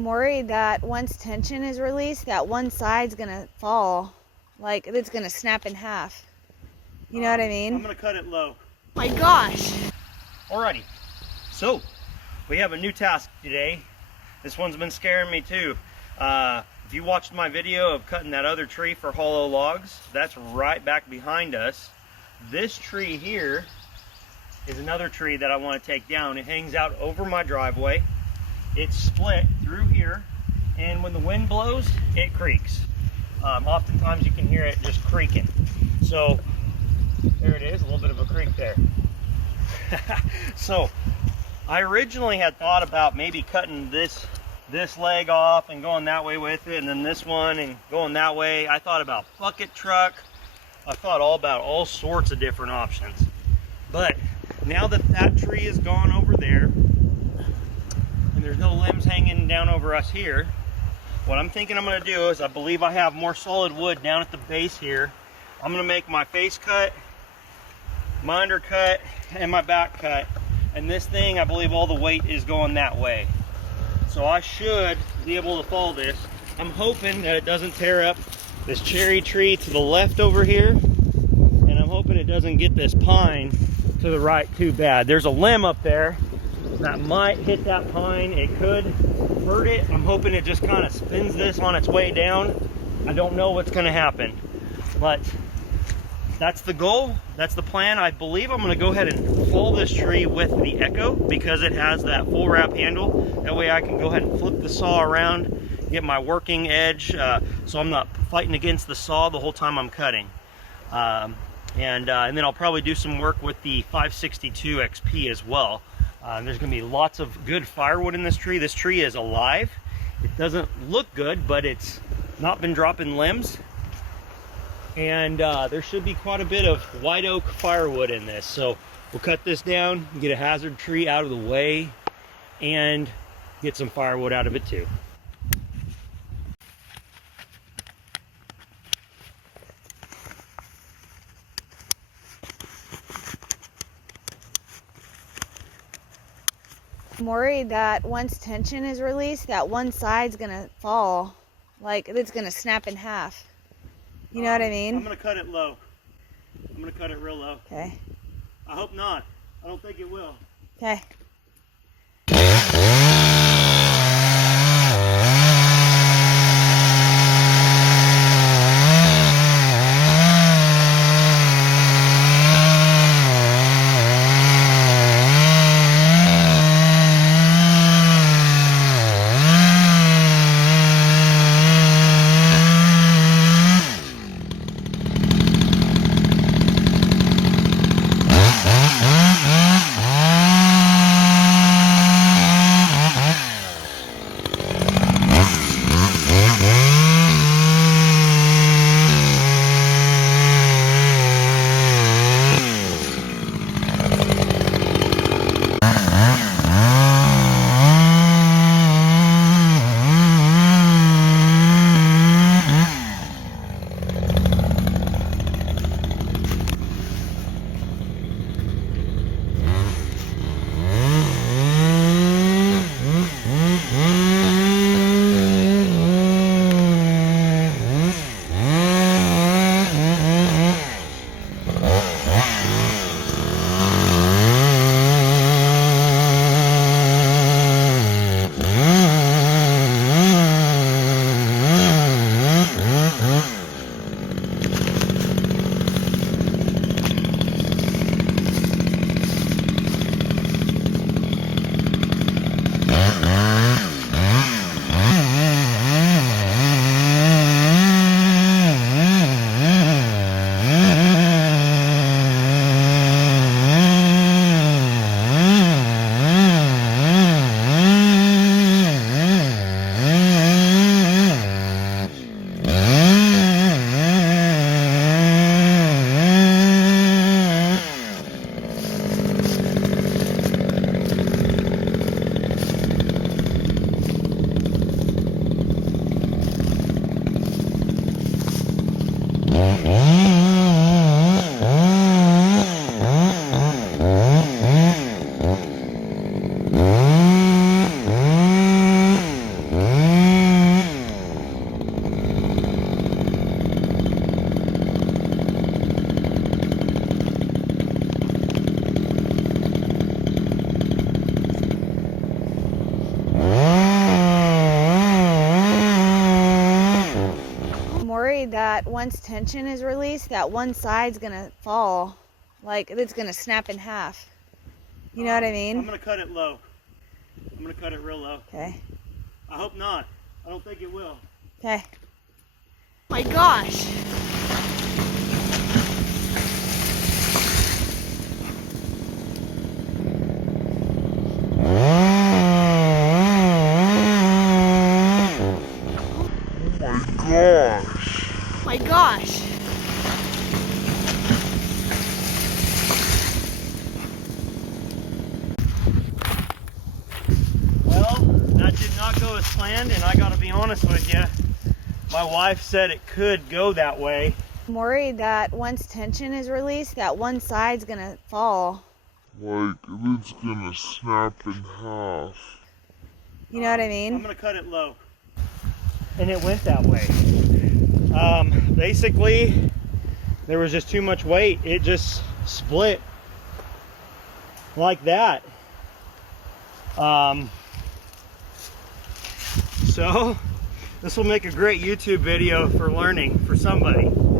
I'm worried that once tension is released, that one side's gonna fall. Like, it's gonna snap in half. You know what I mean? I'm gonna cut it low. My gosh! Alrighty, so we have a new task today. This one's been scaring me too. If you watched my video of cutting that other tree for hollow logs, that's right back behind us. This tree here is another tree that I want to take down. It hangs out over my driveway. It's split through here, and when the wind blows, it creaks. Oftentimes you can hear it just creaking. So there it is, a little bit of a creak there. So I originally had thought about maybe cutting this leg off and going that way with it, and then this one and going that way. I thought about bucket truck. I thought about all sorts of different options. But now that that tree is gone over there, and there's no limbs hanging down over us here, what I'm thinking I'm going to do is, I believe I have more solid wood down at the base here. I'm going to make my face cut, my undercut, and my back cut. And this thing, I believe all the weight is going that way. So I should be able to follow this. I'm hoping that it doesn't tear up this cherry tree to the left over here. And I'm hoping it doesn't get this pine to the right too bad. There's a limb up there that might hit that pine. It could hurt it. I'm hoping it just kind of spins this on its way down. I don't know what's going to happen, but that's the goal. That's the plan. I believe I'm going to go ahead and pull this tree with the Echo because it has that full wrap handle. That way I can go ahead and flip the saw around, get my working edge, so I'm not fighting against the saw the whole time I'm cutting. And then I'll probably do some work with the 562 XP as well. There's going to be lots of good firewood in this tree. This tree is alive. It doesn't look good, but it's not been dropping limbs. And there should be quite a bit of white oak firewood in this. So we'll cut this down, get a hazard tree out of the way, and get some firewood out of it too. I'm worried that once tension is released, that one side's gonna fall. Like, it's gonna snap in half. You know what I mean? I'm gonna cut it low. I'm gonna cut it real low. Okay. I hope not. I don't think it will. Okay. that once tension is released, that one side's gonna fall. Like, it's gonna snap in half. You know what I mean? I'm gonna cut it low. I'm gonna cut it real low. Okay. I hope not. I don't think it will. Okay. My gosh. My gosh. Well, that did not go as planned, and I gotta be honest with you. My wife said it could go that way. I'm worried that once tension is released, that one side's gonna fall. Like, it's gonna snap in half. You know what I mean? I'm gonna cut it low. And it went that way. Basically, there was just too much weight. It just split like that. So this will make a great YouTube video for learning for somebody. Oh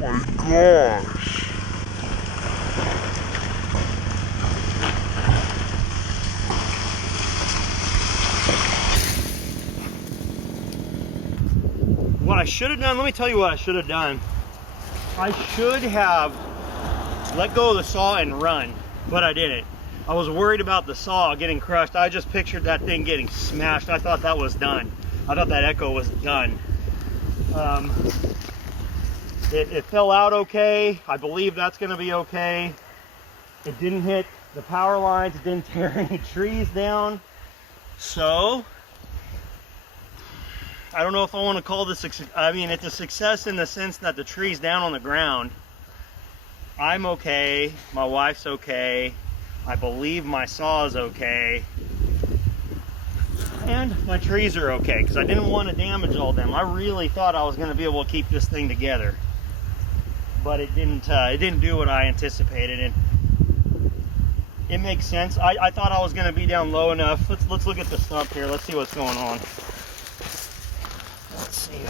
my gosh. What I should have done, let me tell you what I should have done. I should have let go of the saw and run, but I didn't. I was worried about the saw getting crushed. I just pictured that thing getting smashed. I thought that was done. I thought that echo was done. It fell out okay. I believe that's gonna be okay. It didn't hit the power lines. It didn't tear any trees down. So, I don't know if I want to call this, I mean, it's a success in the sense that the tree's down on the ground. I'm okay, my wife's okay, I believe my saw is okay, and my trees are okay, because I didn't want to damage all them. I really thought I was going to be able to keep this thing together, but it didn't do what I anticipated, and it makes sense. I thought I was going to be down low enough. Let's look at the stump here. Let's see what's going on.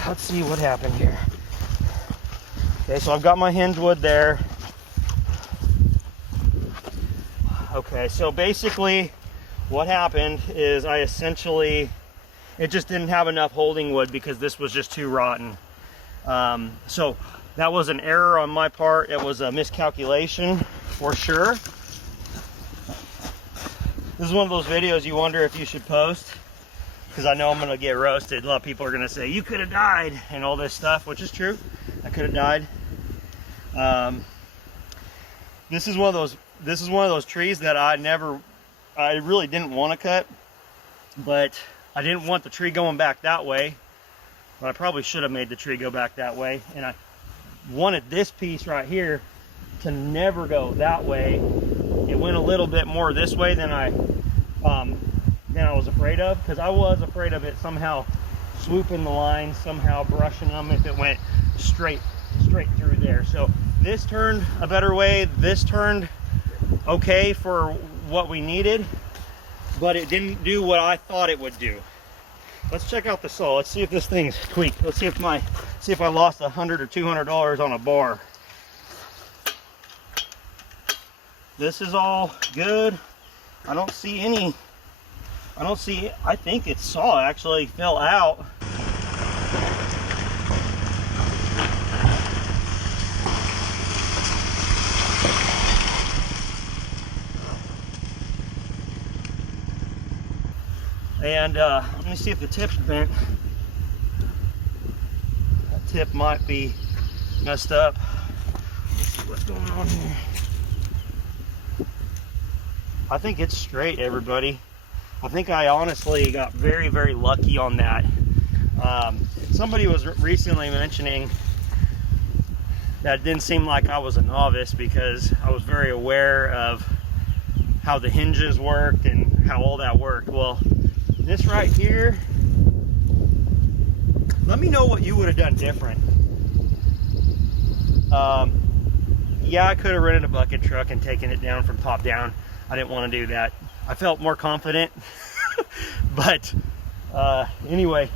Let's see what happened here. Okay, so I've got my hinge wood there. Okay, so basically what happened is it just didn't have enough holding wood because this was just too rotten. So that was an error on my part. It was a miscalculation for sure. This is one of those videos you wonder if you should post, because I know I'm going to get roasted. A lot of people are going to say, you could have died, and all this stuff, which is true. I could have died. This is one of those trees that I really didn't want to cut, but I didn't want the tree going back that way, but I probably should have made the tree go back that way, and I wanted this piece right here to never go that way. It went a little bit more this way than I was afraid of, because I was afraid of it somehow swooping the lines, somehow brushing them if it went straight through there. So this turned a better way. This turned okay for what we needed, but it didn't do what I thought it would do. Let's check out the saw. Let's see if this thing's tweaked. Let's see if I lost $100 or $200 on a bar. This is all good. I think its saw actually fell out. And let me see if the tip's bent. That tip might be messed up. Let's see what's going on here. I think it's straight, everybody. I think I honestly got very, very lucky on that. Somebody was recently mentioning that it didn't seem like I was a novice because I was very aware of how the hinges worked and how all that worked. Well, this right here, let me know what you would have done different. Yeah, I could have rented a bucket truck and taken it down from top down. I didn't want to do that. I felt more confident, but Anyway,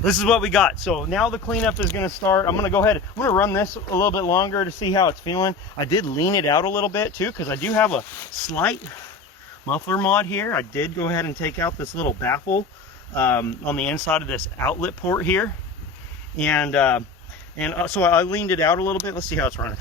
this is what we got. So now the cleanup is gonna start. I'm gonna go ahead, I'm gonna run this a little bit longer to see how it's feeling. I did lean it out a little bit too, because I do have a slight muffler mod here. I did go ahead and take out this little baffle on the inside of this outlet port here. And so I leaned it out a little bit. Let's see how it's running.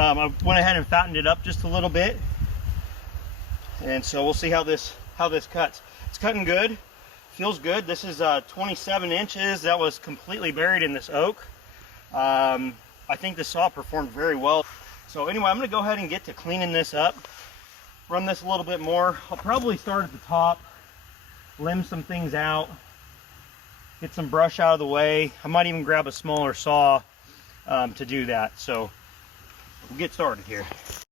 I went ahead and fattened it up just a little bit, and so we'll see how this cuts. It's cutting good, feels good. This is 27 inches that was completely buried in this oak. I think the saw performed very well. So anyway, I'm going to go ahead and get to cleaning this up, run this a little bit more. I'll probably start at the top, limb some things out, get some brush out of the way. I might even grab a smaller saw to do that. So we'll get started here.